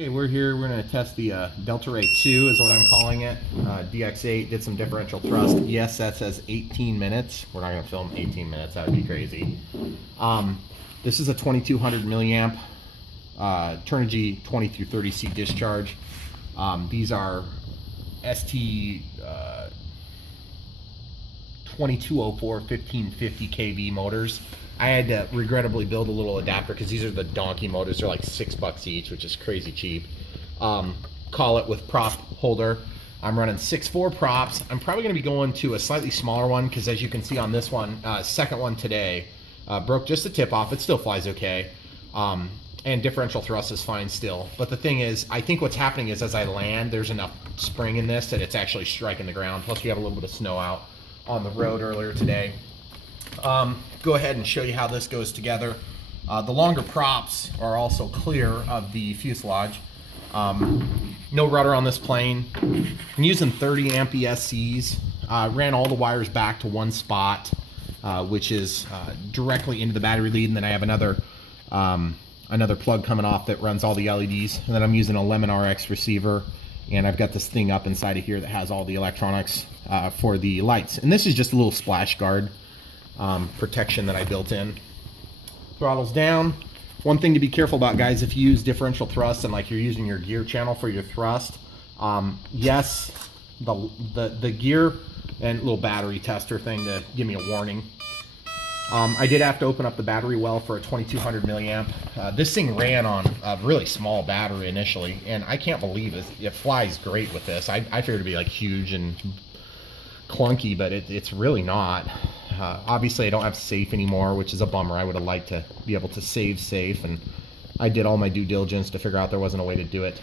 Okay, we're here. We're going to test the Delta Ray 2 is what I'm calling it. DX8 did some differential thrust. Yes, that says 18 minutes. We're not going to film 18 minutes. That would be crazy. This is a 2200 milliamp Turnigy 20 through 30C discharge. These are ST 2204 1550 kV motors. I had to regrettably build a little adapter because these are the donkey motors. They're like $6 each, which is crazy cheap. Call it with prop holder. I'm running 6.4 props. I'm probably going to be going to a slightly smaller one because, as you can see on this one, second one today, broke just the tip off. It still flies okay. And differential thrust is fine still. But the thing is, I think what's happening is as I land, there's enough spring in this that it's actually striking the ground. Plus we have a little bit of snow out on the road earlier today. Go ahead and show you how this goes together. The longer props are also clear of the fuselage. No rudder on this plane. I'm using 30 amp ESCs. Ran all the wires back to one spot, which is directly into the battery lead, and then I have another plug coming off that runs all the LEDs. And then I'm using a Lemon RX receiver, and I've got this thing up inside of here that has all the electronics for the lights. And this is just a little splash guard protection that I built in. Throttle's down. One thing to be careful about, guys, if you use differential thrust and like you're using your gear channel for your thrust, yes, the gear and little battery tester thing to give me a warning. I did have to open up the battery well for a 2200 milliamp. This thing ran on a really small battery initially, and I can't believe it. It flies great with this. I figured it'd be like huge and clunky, but it's really not. Obviously, I don't have safe anymore, which is a bummer. I would have liked to be able to save safe, and I did all my due diligence to figure out there wasn't a way to do it.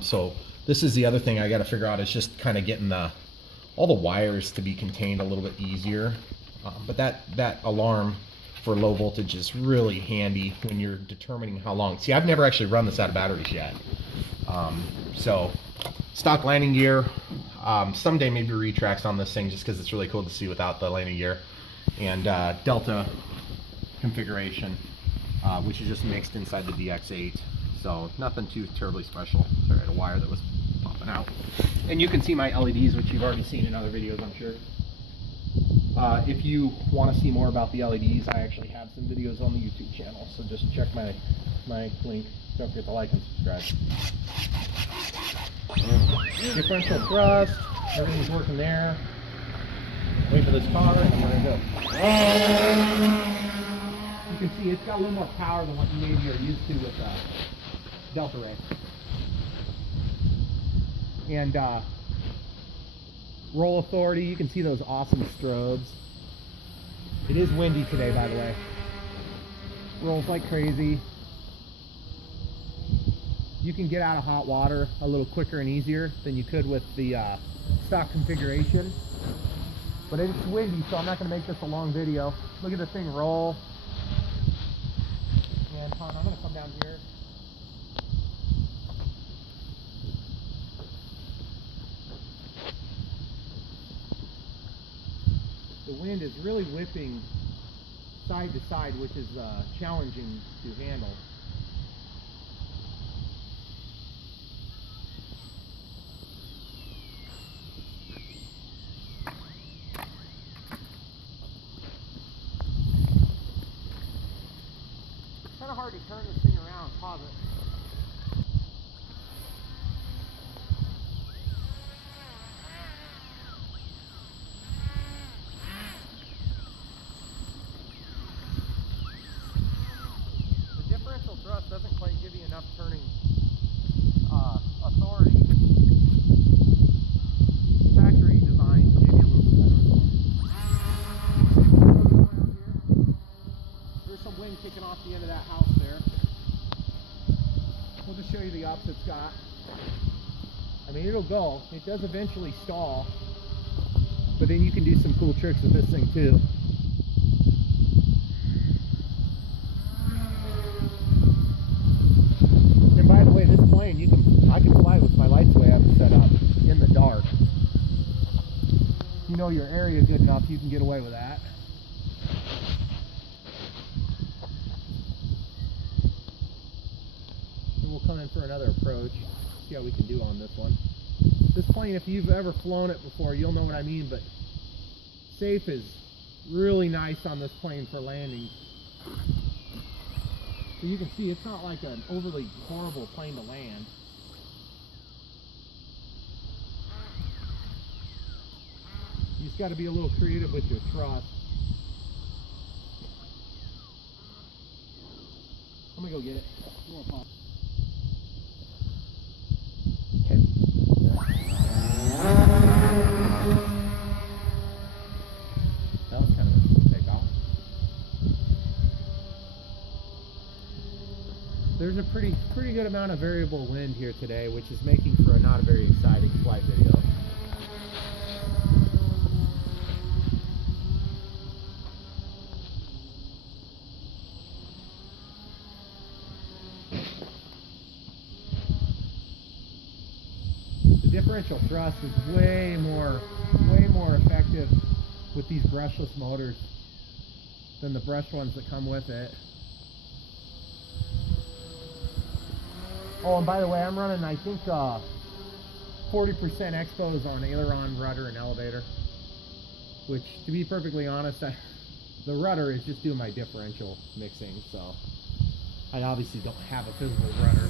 So this is the other thing I got to figure out, is just kind of getting all the wires to be contained a little bit easier. But that alarm for low voltage is really handy when you're determining how long. See, I've never actually run this out of batteries yet. So stock landing gear. Someday maybe retracts on this thing just because it's really cool to see without the landing gear. And Delta configuration, which is just mixed inside the DX8. So nothing too terribly special. Sorry, I had a wire that was popping out. And you can see my LEDs, which you've already seen in other videos, I'm sure. If you want to see more about the LEDs, I actually have some videos on the YouTube channel. So just check my link. Don't forget to like and subscribe. Differential thrust, everything's working there. Wait for this car, and I'm ready to go. You can see it's got a little more power than what you maybe are used to with Delta Ray. And roll authority, you can see those awesome strobes. It is windy today, by the way. Rolls like crazy. You can get out of hot water a little quicker and easier than you could with the stock configuration. But it's windy, so I'm not going to make this a long video. Look at the thing roll. And I'm going to come down here. The wind is really whipping side to side, which is challenging to handle. It's kind of hard to turn this thing around and pause it. Thrust doesn't quite give you enough turning authority. Factory design gave you a little bit better. There's some wind kicking off the end of that house there. We'll just show you the ups it's got. I mean, it'll go. It does eventually stall, but then you can do some cool tricks with this thing too. I can fly with my lights the way I have it set up in the dark. If you know your area good enough, you can get away with that. And we'll come in for another approach, see how we can do on this one. This plane, if you've ever flown it before, you'll know what I mean, but safe is really nice on this plane for landing. So you can see it's not like an overly horrible plane to land. You just got to be a little creative with your thrust. I'm gonna go get it. Okay. That was kind of a cool takeoff. There's a pretty good amount of variable wind here today, which is making for not a very exciting flight video. Differential thrust is way more effective with these brushless motors than the brushed ones that come with it. Oh, and by the way, I'm running, I think, 40% expos on aileron, rudder, and elevator. Which, to be perfectly honest, the rudder is just doing my differential mixing, so I obviously don't have a physical rudder.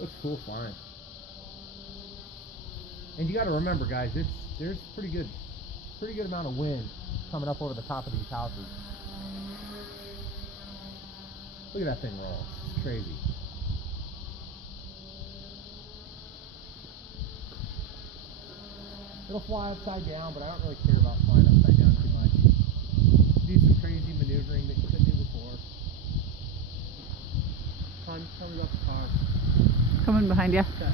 Looks cool flying. And you got to remember, guys, there's pretty good amount of wind coming up over the top of these houses. Look at that thing roll. It's crazy. It'll fly upside down, but I don't really care about flying upside down too much. Do some crazy maneuvering that you couldn't do before. Hon, tell me about the car. Coming behind you. Okay.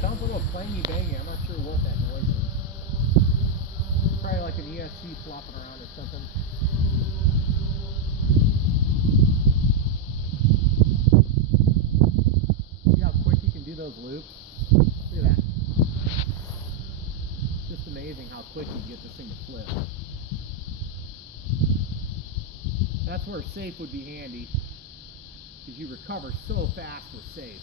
Sounds a little clangy bangy. I'm not sure what that noise is. Probably like an ESC flopping around or something. See how quick you can do those loops? Look at that. Just amazing how quick you can get this thing to flip. That's where safe would be handy, because you recover so fast with safe.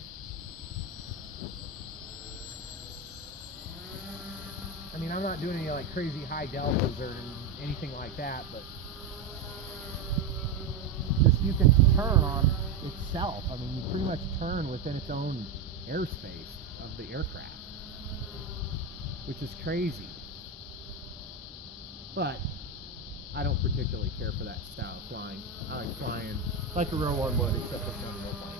I mean, I'm not doing any like crazy high deltas or anything like that, but just you can turn on itself. I mean, you pretty much turn within its own airspace of the aircraft, which is crazy. But I don't particularly care for that style of flying. I like flying like a real one would, except it's not a real plane.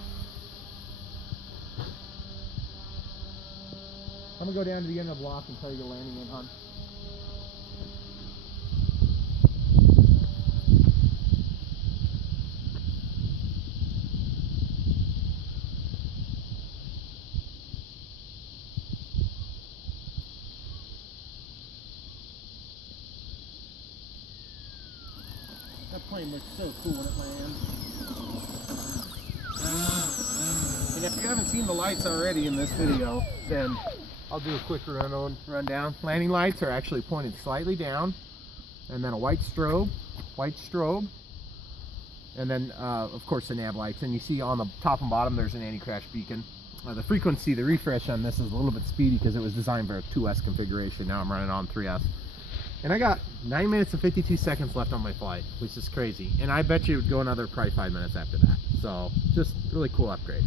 I'm gonna go down to the end of the block and tell you the landing in, hon. That plane looks so cool when it lands. And if you haven't seen the lights already in this video, then I'll do a quick rundown. Landing lights are actually pointed slightly down, and then a white strobe, and then of course the nav lights. And you see on the top and bottom there's an anti-crash beacon. The frequency, the refresh on this is a little bit speedy because it was designed for a 2S configuration. Now I'm running on 3S. And I got 9 minutes and 52 seconds left on my flight, which is crazy. And I bet you it would go another probably 5 minutes after that. So just really cool upgrade.